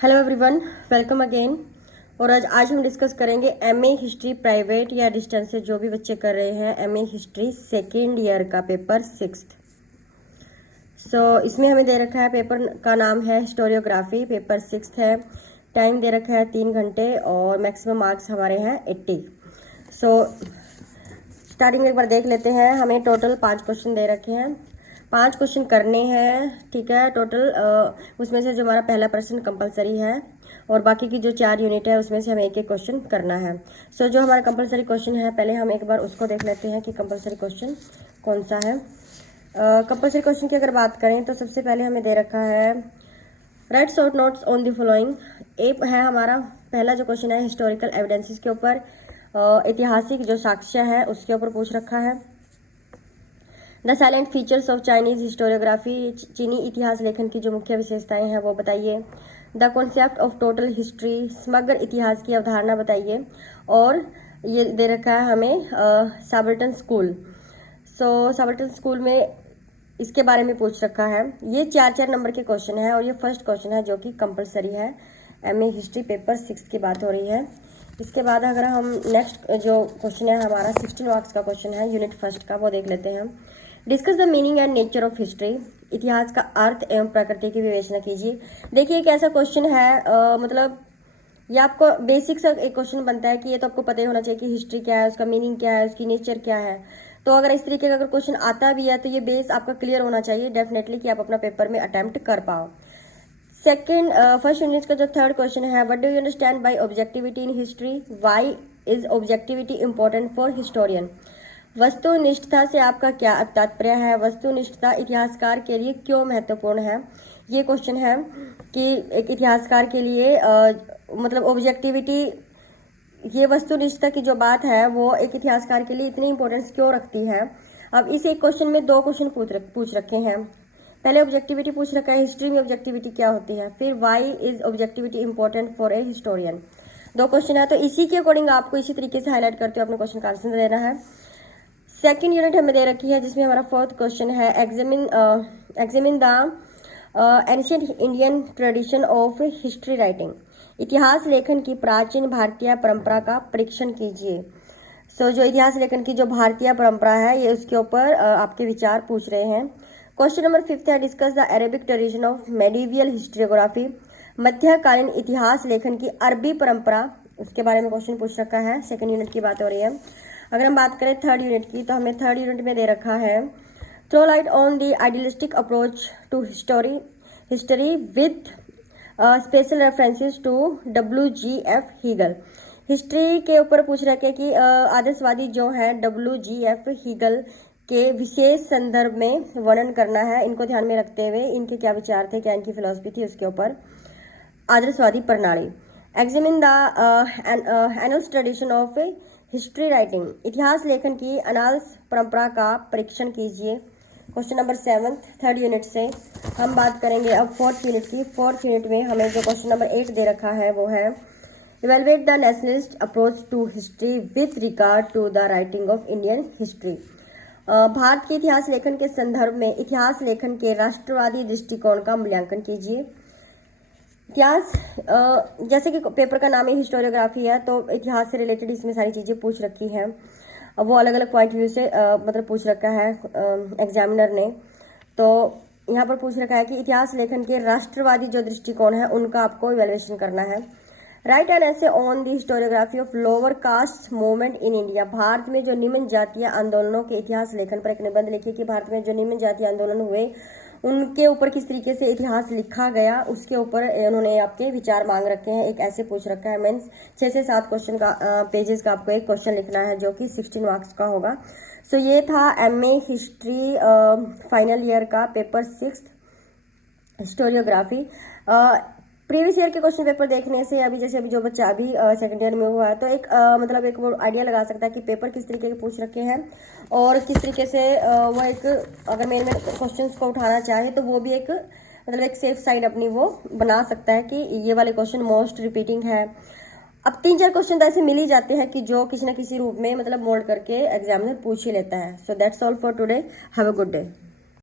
Hello everyone, welcome again. और आज हम डिस्कस करेंगे एमए हिस्ट्री प्राइवेट या डिस्टेंस से जो भी बच्चे कर रहे हैं एमए हिस्ट्री सेकेंड ईयर का पेपर 6। इसमें हमें दे रखा है, पेपर का नाम है हिस्टोरियोग्राफी, पेपर 6 है। टाइम दे रखा है 3 घंटे और मैक्सिमम मार्क्स हमारे हैं 80। स्टार्टिंग में एक बार देख लेते हैं। हमें टोटल 5 क्वेश्चन दे रखे हैं, 5 क्वेश्चन करने हैं, ठीक है। टोटल उसमें से जो हमारा पहला प्रश्न कंपलसरी है और बाकी की जो 4 यूनिट है उसमें से हमें एक एक क्वेश्चन करना है। जो हमारा कंपलसरी क्वेश्चन है, पहले हम एक बार उसको देख लेते हैं कि कंपलसरी क्वेश्चन कौन सा है। कंपलसरी क्वेश्चन की अगर बात करें तो सबसे पहले हमें दे रखा है right short notes on the following. एक है हमारा पहला जो क्वेश्चन है हिस्टोरिकल एविडेंसेस के ऊपर, ऐतिहासिक जो साक्ष्य है उसके ऊपर पूछ रखा है। The salient features of Chinese historiography, चीनी इतिहास लेखन की जो मुख्य विशेषताएं हैं वो बताइए। The concept of total history, समग्र इतिहास की अवधारणा बताइए। और ये दे रखा है हमें साबर्टन स्कूल। साबर्टन स्कूल में इसके बारे में पूछ रखा है। ये 4 नंबर के क्वेश्चन है और ये फर्स्ट क्वेश्चन है जो कि कंपलसरी है। एमए हिस्ट्री पेपर 6 की बात हो रही है। इसके बाद अगर हम नेक्स्ट जो क्वेश्चन है हमारा 16 मार्क्स का क्वेश्चन है यूनिट फर्स्ट का, वो देख लेते हैं। Discuss the meaning and nature of history, इतिहास का अर्थ एवं प्रकृति की विवेचना कीजिए। देखिए एक ऐसा क्वेश्चन है, मतलब ये आपको बेसिक सा एक क्वेश्चन बनता है कि ये तो आपको पता ही होना चाहिए कि हिस्ट्री क्या है, उसका मीनिंग क्या है, उसकी नेचर क्या है। तो अगर इस तरीके का अगर क्वेश्चन आता भी है तो ये बेस आपका क्लियर होना चाहिए डेफिनेटली कि आप अपना पेपर में अटेम्प्ट कर पाओ। सेकेंड फर्स्ट यूनिट का जो थर्ड क्वेश्चन है, what do you understand by objectivity in history, why is objectivity important for historian. वस्तुनिष्ठता से आपका क्या तात्पर्य है, वस्तुनिष्ठता इतिहासकार के लिए क्यों महत्वपूर्ण है। ये क्वेश्चन है कि एक इतिहासकार के लिए मतलब ऑब्जेक्टिविटी, ये वस्तुनिष्ठता की जो बात है वो एक इतिहासकार के लिए इतनी इंपॉर्टेंस क्यों रखती है। अब इस एक क्वेश्चन में 2 क्वेश्चन पूछ रखे हैं। पहले ऑब्जेक्टिविटी पूछ रखा है, हिस्ट्री में ऑब्जेक्टिविटी क्या होती है, फिर why is objectivity important for a historian. 2 question है तो इसी के अकॉर्डिंग आपको इसी तरीके से हाईलाइट करते हुए अपने क्वेश्चन का आंसर देना है। सेकेंड यूनिट हमें दे रखी है जिसमें हमारा फोर्थ क्वेश्चन है examine the ancient Indian tradition of history writing, इतिहास लेखन की प्राचीन भारतीय परंपरा का परीक्षण कीजिए। जो इतिहास लेखन की जो भारतीय परंपरा है ये उसके ऊपर आपके विचार पूछ रहे हैं। क्वेश्चन नंबर 5 है discuss the Arabic tradition of medieval historiography, मध्यकालीन इतिहास लेखन की अरबी परंपरा, उसके बारे में क्वेश्चन पूछ रखा है। सेकेंड यूनिट की बात हो रही है। अगर हम बात करें थर्ड यूनिट की तो हमें थर्ड यूनिट में दे रखा है throw light on the idealistic approach to history with special references to WGF Hegel. History के ऊपर पूछ रखे कि आदर्शवादी जो है WGF हीगल के विशेष संदर्भ में वर्णन करना है। इनको ध्यान में रखते हुए इनके क्या विचार थे, क्या इनकी फिलॉसफी थी उसके ऊपर। आदर्शवादी प्रणाली, examine the annuls tradition of history writing, इतिहास लेखन की अनाल्स परंपरा का परीक्षण कीजिए। क्वेश्चन नंबर 7 थर्ड यूनिट से हम बात करेंगे अब फोर्थ यूनिट की। फोर्थ यूनिट में हमें जो क्वेश्चन नंबर 8 दे रखा है वो है evaluate the nationalist approach to history with regard to the writing of Indian history. Bharat के इतिहास लेखन के संदर्भ में इतिहास लेखन के राष्ट्रवादी दृष्टिकोण का मूल्यांकन कीजिए। इतिहास जैसे कि पेपर का नाम ही हिस्टोरियोग्राफी है तो इतिहास से रिलेटेड इसमें सारी चीज़ें पूछ रखी हैं। अब वो अलग अलग पॉइंट व्यू से मतलब पूछ रखा है एग्जामिनर ने। तो यहाँ पर पूछ रखा है कि इतिहास लेखन के राष्ट्रवादी जो दृष्टिकोण है उनका आपको इवेल्युएशन करना है। राइट एन ऐसे on the historiography of lower caste movement in India, Bharat में जो निम्न जातीय आंदोलनों के इतिहास लेखन पर एक निबंध लिखिए कि भारत में जो निम्न जातीय आंदोलन हुए उनके ऊपर किस तरीके से इतिहास लिखा गया, उसके ऊपर उन्होंने आपके विचार मांग रखे हैं। एक ऐसे पूछ रखा है। मीन्स 6 से 7 क्वेश्चन का पेजेस का आपको एक क्वेश्चन लिखना है जो कि 16 मार्क्स का होगा। ये था एमए हिस्ट्री फाइनल ईयर का पेपर 6 हिस्टोरियोग्राफी। प्रीवियस ईयर के क्वेश्चन पेपर देखने से अभी जो बच्चा अभी सेकेंड ईयर में हुआ है तो एक मतलब एक वो आइडिया लगा सकता है कि पेपर किस तरीके के पूछ रखे हैं और किस तरीके से वो एक अगर मेन क्वेश्चंस को उठाना चाहे तो वो भी एक मतलब एक सेफ साइड अपनी वो बना सकता है कि ये वाले क्वेश्चन मोस्ट रिपीटिंग है। अब 3-4 क्वेश्चन तो ऐसे मिल ही जाते हैं कि जो किसी न किसी रूप में मतलब मोल्ड करके एग्जामिनर पूछ ही लेता है। So that's all for today, have a good day.